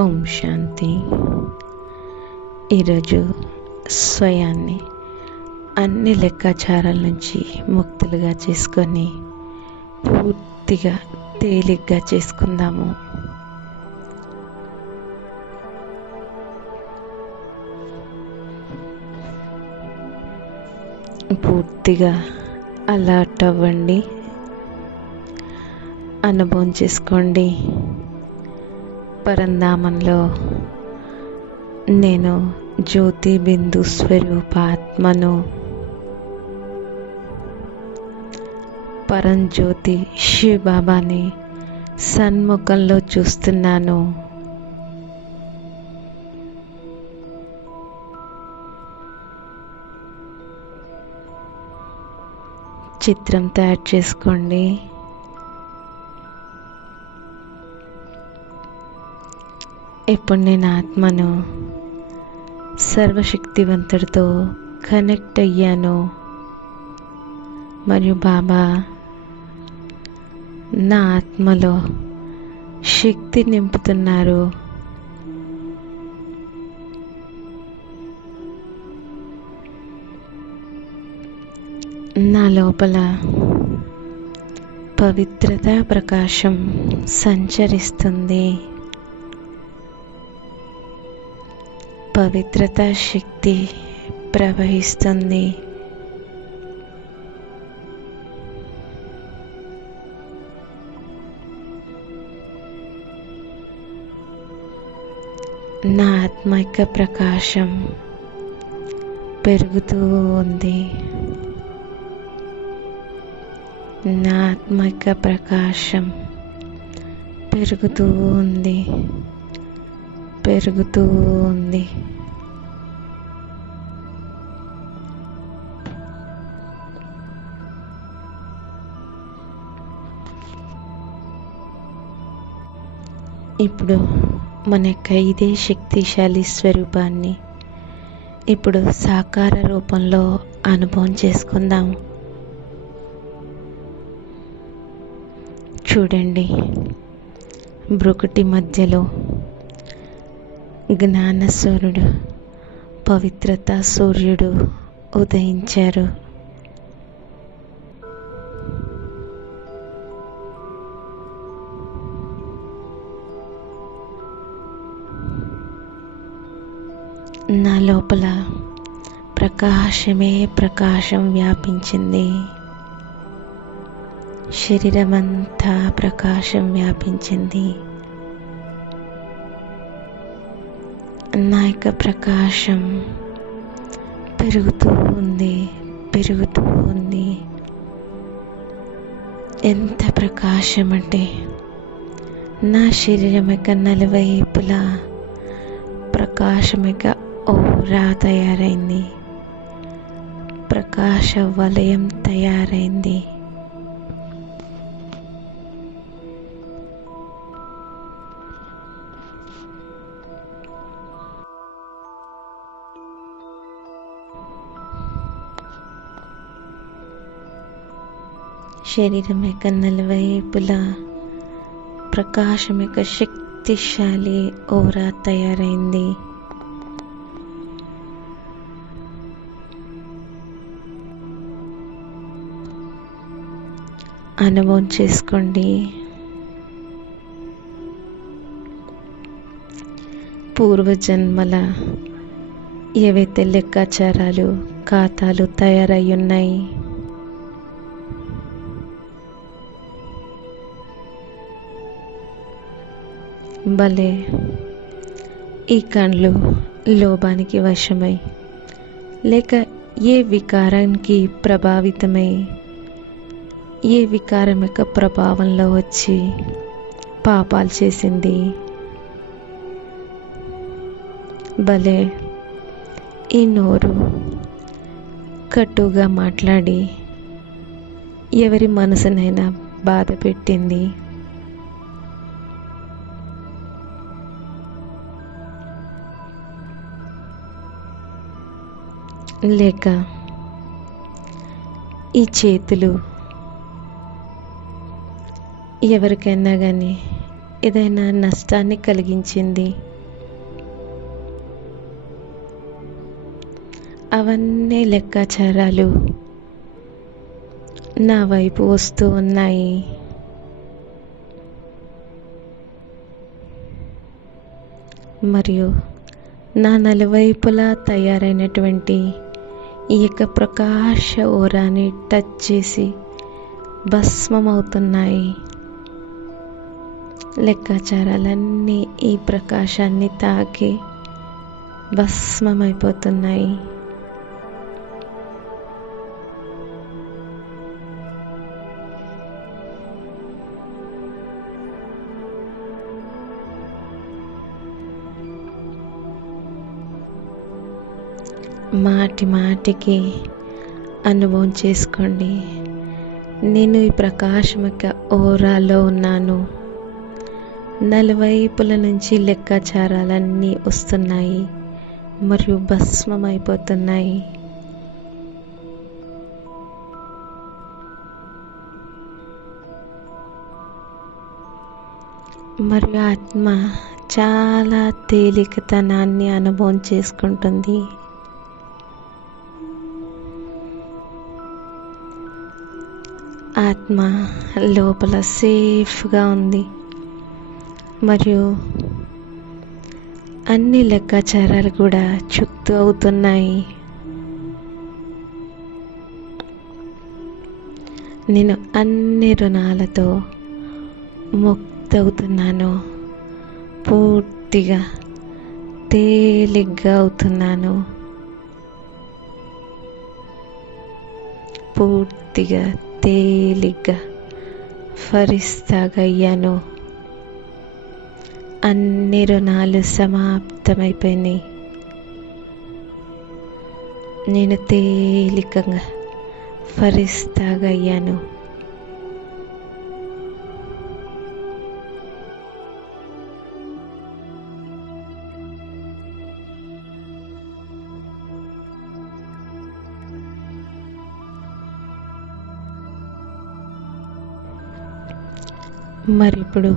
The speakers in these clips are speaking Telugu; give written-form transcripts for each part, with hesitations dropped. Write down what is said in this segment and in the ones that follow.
ఓం శాంతి. ఈరోజు స్వయాన్ని అన్ని లెక్కాచారాల నుంచి ముక్తులుగా చేసుకొని పూర్తిగా తేలిగ్గా చేసుకుందాము. పూర్తిగా అలర్ట్ అవ్వండి, అనుభవం చేసుకోండి. పరంధామంలో నేను జ్యోతి బిందు స్వరూపాత్మను, పరంజ్యోతి శివ బాబాని సన్ముఖంలో చూస్తున్నాను. చిత్రం తయారు చేసుకోండి. ఇప్పుడు నేను ఆత్మను సర్వశక్తివంతుడితో కనెక్ట్ అయ్యాను మరియు బాబా నా ఆత్మలో శక్తి నింపుతున్నారు. నా లోపల పవిత్రత ప్రకాశం సంచరిస్తుంది. పవిత్రత శక్తి ప్రవహిస్తుంది. నా ఆత్మిక ప్రకాశం పెరుగుతూ ఉంది. నా ఆత్మిక ప్రకాశం పెరుగుతూ ఉంది, పెరుగుతూ ఉంది. ఇప్పుడు మన యొక్క ఇదే శక్తిశాలి స్వరూపాన్ని ఇప్పుడు సాకార రూపంలో అనుభవం చేసుకుందాం. చూడండి, బ్రుకుటి మధ్యలో జ్ఞాన సూర్యుడు, పవిత్రత సూర్యుడు ఉదయించారు. నా లోపల ప్రకాశమే ప్రకాశం వ్యాపించింది. శరీరమంతా ప్రకాశం వ్యాపించింది. నా యొక్క ప్రకాశం పెరుగుతూ ఉంది, పెరుగుతూ ఉంది. ఎంత ప్రకాశం అంటే నా శరీరం యొక్క నలువైపులా ప్రకాశం యొక్క ఓరా తయారైంది, ప్రకాశ వలయం తయారైంది. శరీరం యొక్క నలువైపులా ప్రకాశం యొక్క శక్తిశాలి ఓరా తయారైంది. అనుభవం చేసుకోండి. పూర్వజన్మల ఏవైతే లెక్కాచారాలు, ఖాతాలు తయారై ఉన్నాయి, భలే ఈ కళ్ళు లోభానికి వశమై లేక ఏ వికారానికి ప్రభావితమై ఏ వికారం యొక్క ప్రభావంలో వచ్చి పాపాలు చేసింది. భలే ఈ నోరు కట్టుగా మాట్లాడి ఎవరి మనసునైనా బాధ పెట్టింది. లేక ఈ చేతులు ఎవరికైనా కానీ ఏదైనా నష్టాన్ని కలిగించింది. అవన్నీ లెక్కాచారాలు నా వైపు వస్తూ ఉన్నాయి. మరియు నా నలువైపులా తయారైనటువంటి ఈ యొక్క ప్రకాశ ఓరాన్ని టచ్ చేసి భస్మమవుతున్నాయి. లెక్కాచారాలన్నీ ఈ ప్రకాశాన్ని తాకి భస్మమైపోతున్నాయి. మాటి మాటికి అనుభవం చేసుకోండి. నేను ఈ ప్రకాశం యొక్క ఓరాలో ఉన్నాను. నలువైపుల నుంచి లెక్కాచారాలన్నీ వస్తున్నాయి మరియు భస్మమైపోతున్నాయి. మరియు ఆత్మ చాలా తేలికతనాన్ని అనుభవం చేసుకుంటుంది. ఆత్మ లోపల సేఫ్గా ఉంది మరియు అన్ని లెక్కాచారాలు కూడా చుక్తు అవుతున్నాయి. నేను అన్ని రుణాలతో ముక్తవుతున్నాను. పూర్తిగా తేలిగ్గా అవుతున్నాను. పూర్తిగా తేలిగ్గా ఫరిస్తాగా అయ్యాను. అన్ని రుణాలు సమాప్తమైపోయినాయి. నేను తేలికగా ఫరిస్తాగా అయ్యాను. మరిప్పుడు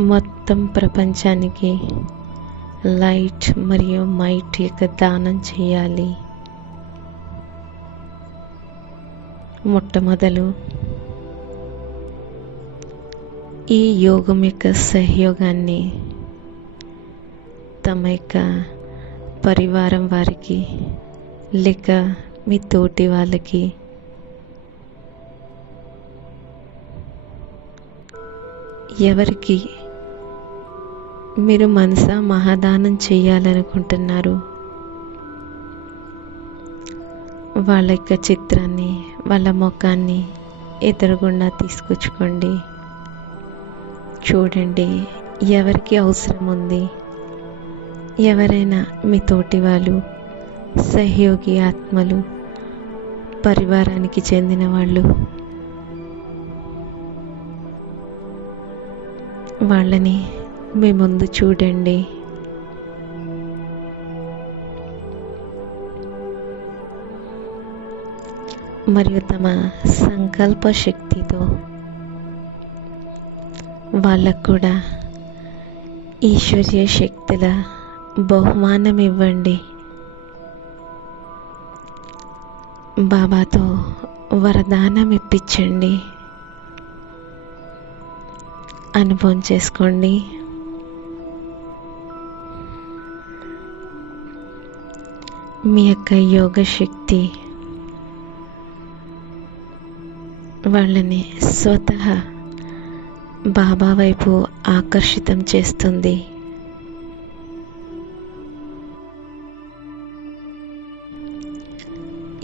మొత్తం ప్రపంచానికి లైట్ మరియు మైట్ యొక్క దానం చేయాలి. మొట్టమొదలు ఈ యోగం యొక్క సహయోగాన్ని తమ యొక్క పరివారం వారికి లేక మీ తోటి వాళ్ళకి ఎవరికి మీరు మనసా మహాదానం చేయాలనుకుంటున్నారు వాళ్ళ యొక్క చిత్రాన్ని, వాళ్ళ ముఖాన్ని ఎదురుగుండా తీసుకొచ్చుకోండి. చూడండి ఎవరికి అవసరం ఉంది. ఎవరైనా మీ తోటి వాళ్ళు, సహయోగి ఆత్మలు, పరివారానికి చెందిన వాళ్ళు, వాళ్ళని మీ ముందు చూడండి. మరియు తమ సంకల్ప శక్తితో వాళ్ళకు కూడా ఈశ్వర్య శక్తుల బహుమానం ఇవ్వండి. బాబాతో వరదానం ఇప్పించండి. అనుభవం చేసుకోండి. మీ యొక్క యోగ శక్తి వాళ్ళని స్వతహా బాబా వైపు ఆకర్షితం చేస్తుంది.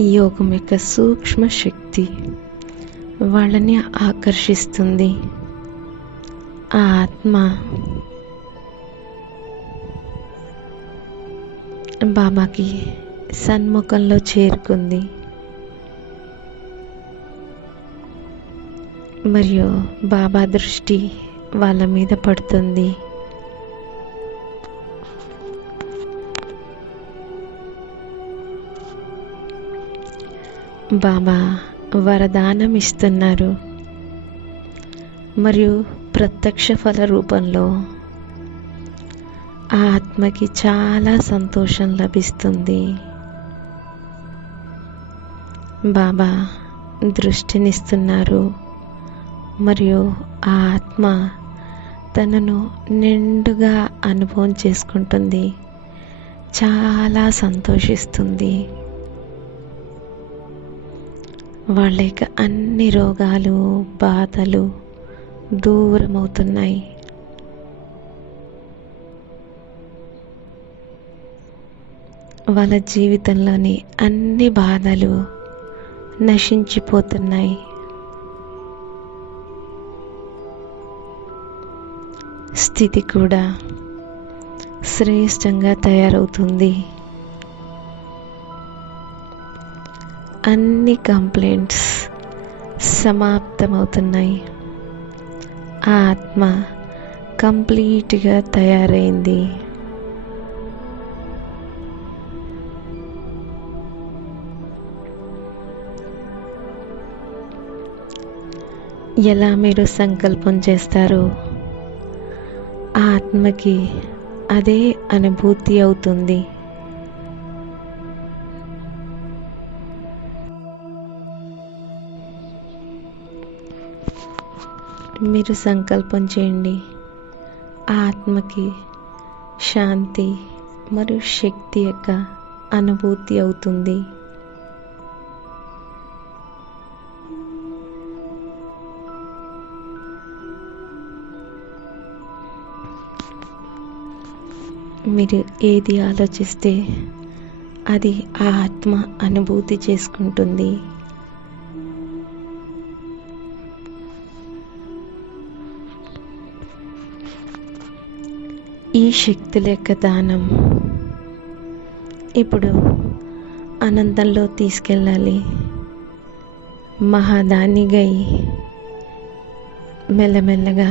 ఈ యోగం యొక్క సూక్ష్మ శక్తి వాళ్ళని ఆకర్షిస్తుంది. ఆ ఆత్మ బాబాకి సన్ముఖంలో చేరుకుంది. మరియు బాబా దృష్టి వాళ్ళ మీద పడుతుంది. బాబా వరదానం ఇస్తున్నారు మరియు ప్రత్యక్ష ఫల రూపంలో ఆ ఆత్మకి చాలా సంతోషం లభిస్తుంది. బాబా దృష్టినిస్తున్నారు మరియు ఆ ఆత్మ తనను నిండుగా అనుభవం చేసుకుంటుంది, చాలా సంతోషిస్తుంది. వాళ్ళ యొక్క అన్ని రోగాలు, బాధలు దూరమవుతున్నాయి. వాళ్ళ జీవితంలోని అన్ని బాధలు నశించిపోతున్నాయి. స్థితి కూడా శ్రేష్టంగా తయారవుతుంది. అన్ని కంప్లైంట్స్ సమాప్తమవుతున్నాయి. ఆ ఆత్మ కంప్లీట్గా తయారైంది. ఎలా మీరు సంకల్పం చేస్తారో ఆ ఆత్మకి అదే అనుభూతి అవుతుంది. మీరు సంకల్పం చేయండి, ఆ ఆత్మకి శాంతి మరియు శక్తి యొక్క అనుభూతి అవుతుంది. మీరు ఏది ఆలోచిస్తే అది ఆ ఆత్మ అనుభూతి చేసుకుంటుంది. ఈ శక్తుల యొక్క దానం ఇప్పుడు అనంతంలో తీసుకెళ్ళాలి. మహాదానిగై మెల్లమెల్లగా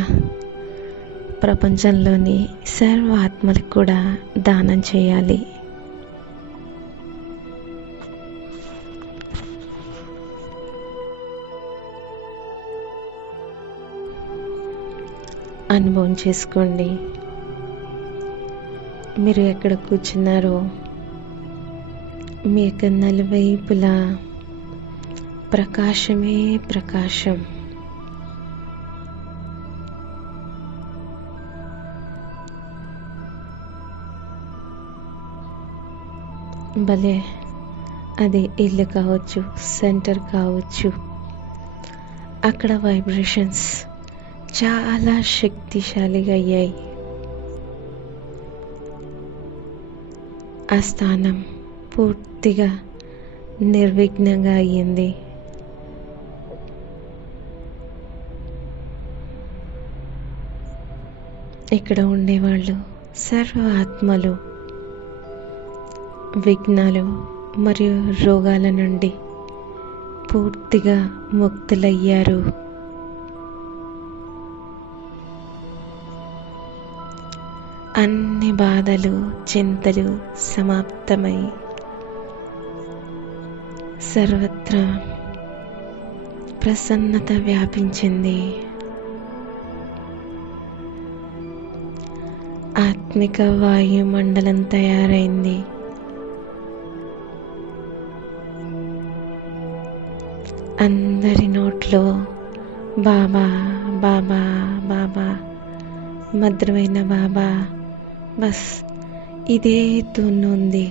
ప్రపంచంలోని సర్వ ఆత్మలకు కూడా దానం చేయాలి. అనుభవం చేసుకోండి. మీరు ఎక్కడ కూర్చున్నారో మీ యొక్క నలువైపులా ప్రకాశమే ప్రకాశం. భలే అది ఇల్లు కావచ్చు, సెంటర్ కావచ్చు, అక్కడ వైబ్రేషన్స్ చాలా శక్తిశాలిగా అయ్యాయి. ఆ స్థానం పూర్తిగా నిర్విఘ్నంగా అయ్యింది. ఇక్కడ ఉండేవాళ్ళు సర్వ ఆత్మలు విఘ్నాలు మరియు రోగాల నుండి పూర్తిగా ముక్తులయ్యారు. అన్ని బాధలు, చింతలు సమాప్తమై సర్వత్రా ప్రసన్నత వ్యాపించింది. ఆత్మిక వాయుమండలం తయారైంది. అందరి నోట్లో బాబా బాబా బాబా, మధురమైన బాబా, బస్ ఇదే తున్నుంది.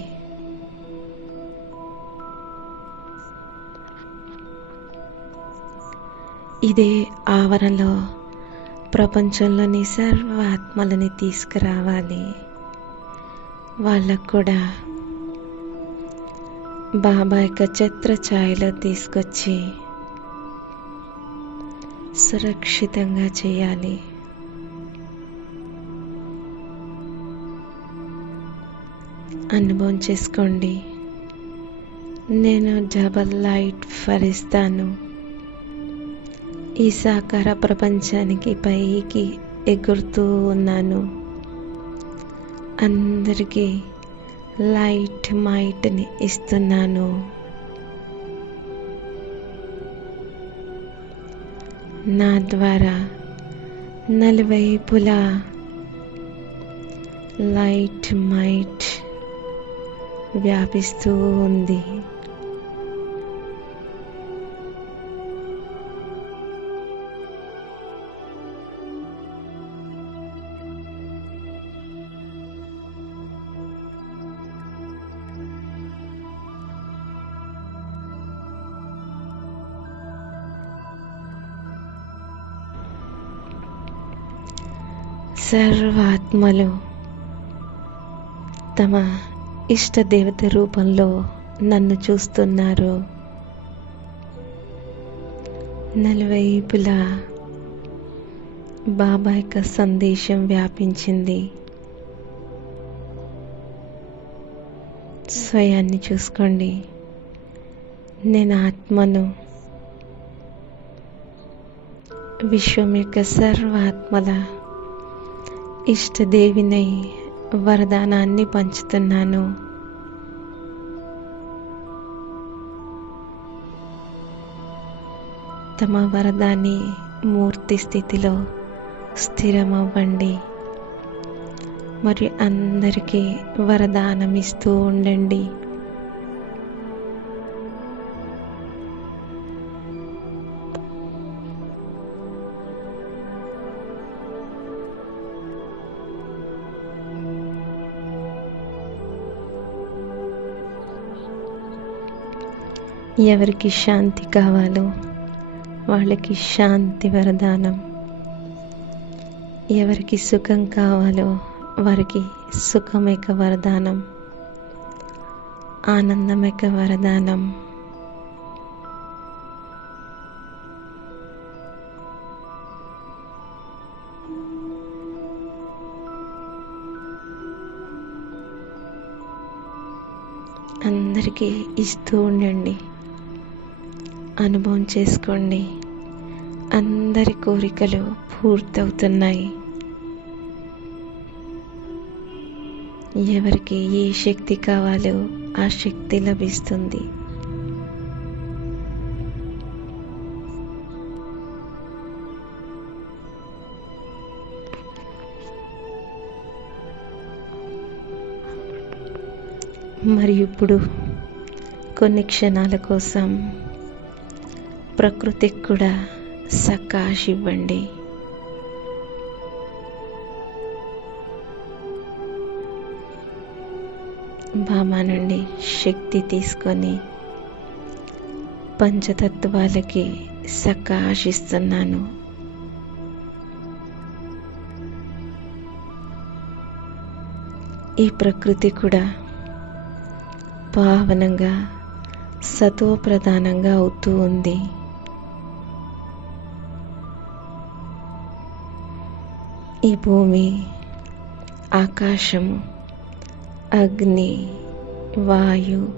ఇదే ఆవరణలో ప్రపంచంలోని సర్వ ఆత్మలని తీసుకురావాలి. వాళ్ళకు కూడా బాబా యొక్క ఛత్ర ఛాయలో తీసుకొచ్చి సురక్షితంగా చేయాలి. అనుభవం చేసుకోండి. నేను డబల్ లైట్ ఫరిస్తాను. ఈ సాకార ప్రపంచానికి పైకి ఎగురుతూ ఉన్నాను. అందరికీ లైట్ మైట్ని ఇస్తున్నాను. నా ద్వారా నలువైపులా లైట్ మైట్ వ్యాపిస్తూ ఉంది. సర్వాత్మలు తమ ఇష్టదేవత రూపంలో నన్ను చూస్తున్నారు. నలువైపులా బాబా యొక్క సందేశం వ్యాపించింది. స్వయాన్ని చూసుకోండి. నేను ఆత్మను. విశ్వం యొక్క సర్వాత్మల ఇష్టదేవినై వరదానాన్ని పంచుతున్నాను. తమ వరదాన్ని మూర్తి స్థితిలో స్థిరమవ్వండి మరియు అందరికీ వరదానం ఇస్తూ ఉండండి. ఎవరికి శాంతి కావాలో వాళ్ళకి శాంతి వరదానం, ఎవరికి సుఖం కావాలో వారికి సుఖమేక వరదానం, ఆనందమేక వరదానం. అందరికీ ఇస్తూ ఉండండి. అనుభవం చేసుకోండి. అందరి కోరికలు పూర్తవుతున్నాయి. ఎవరికి ఏ శక్తి కావాలో ఆ శక్తి లభిస్తుంది. మరి ఇప్పుడు కొన్ని క్షణాల కోసం ప్రకృతికి కూడా సకాశ్ ఇవ్వండి. బాబా నుండి శక్తి తీసుకొని పంచతత్వాలకి సకాశ్ ఇస్తున్నాను. ఈ ప్రకృతి కూడా పావనంగా సతో ప్రధానంగా అవుతూ ఉంది. ఈ భూమి, ఆకాశము, అగ్ని, వాయు,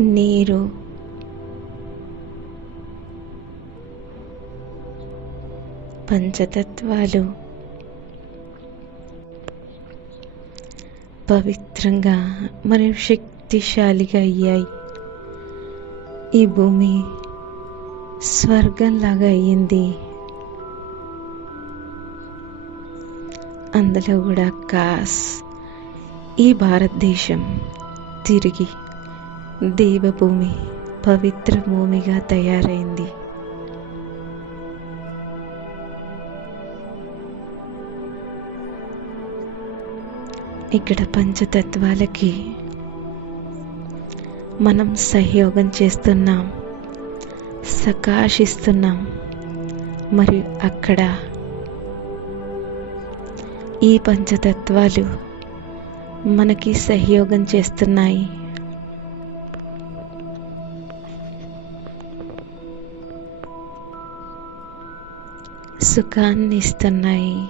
నీరు, పంచతత్వాలు పవిత్రంగా మరియు శక్తిశాలిగా అయ్యాయి. ఈ భూమి స్వర్గంలాగా అయ్యింది. అందులో కూడా కాస్ ఈ భారతదేశం తిరిగి దేవభూమి, పవిత్ర భూమిగా తయారైంది. ఇక్కడ పంచతత్వాలకి మనం సహయోగం చేస్తున్నాం, సకాశిస్తున్నాం. మరియు అక్కడ ఈ పంచతత్వాలు మనకి సహయోగం చేస్తున్నాయి. సుఖాన్ని ఇస్తున్నాయి.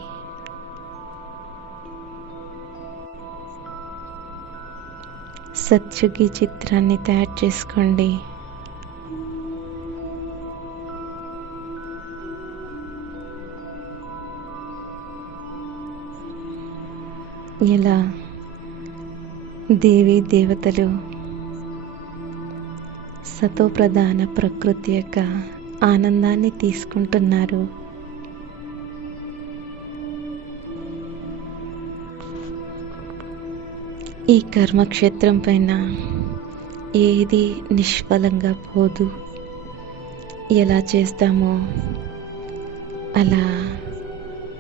సత్యుగి చిత్రాన్ని తయారు చేసుకోండి. ఇలా దేవీ దేవతలు సతోప్రధాన ప్రకృతి యొక్క ఆనందాన్ని తీసుకుంటున్నారు. ఈ కర్మక్షేత్రం పైన ఏది నిష్ఫలంగా పోదు. ఎలా చేస్తామో అలా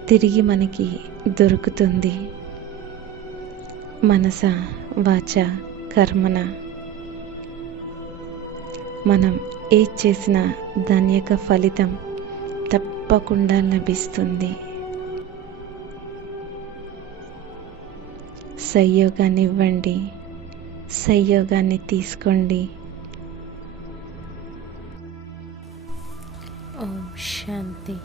తిరిగి మనకి దొరుకుతుంది. మనస వాచ కర్మన మనం ఏది చేసినా దాని యొక్క ఫలితం తప్పకుండా లభిస్తుంది. సంయోగాన్ని ఇవ్వండి, సంయోగాన్ని తీసుకోండి. ఓం శాంతి.